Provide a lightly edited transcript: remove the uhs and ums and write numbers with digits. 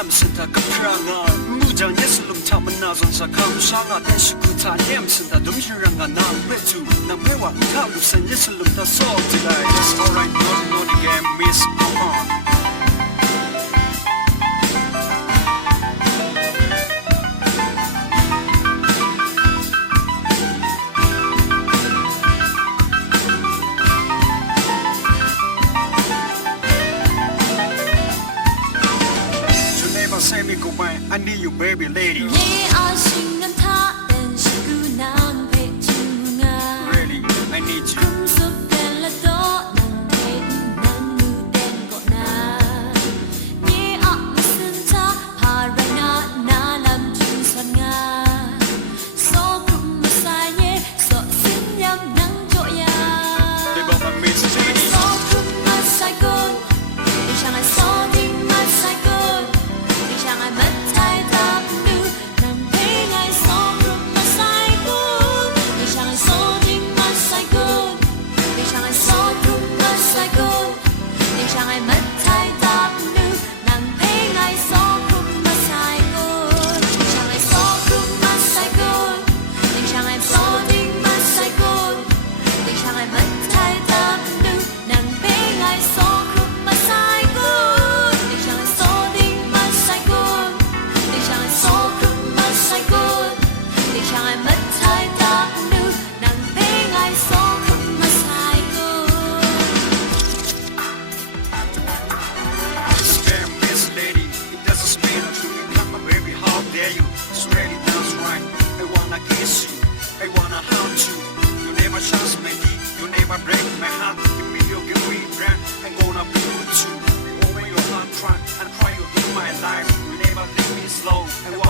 냠슨다 급프랑아 무장 예술름 타면 나선사 감상아 대시구타 냠슨다 dum시랑아 난 배투 난 배와 가급선 예술름 다 쏘지라 That's alright know the game miss come on Say me goodbye, I need you baby lady 내 아쉬운 다 댄시구 난 배추가 Really, I need you 금속달라도 난 배운 난 무댄 거나 네 앞무슨 자 바라나 나 남중선가 소금 마사에 소신념 낭조야 They both are mixed lady 소금 마사군 이상한 소딩 마사군 Hãy subscribe cho kênh Ghiền Break my heart, give me your green brand. I'm gonna be with you. You open your heart, cry and cry you in my life. You never leave me slow.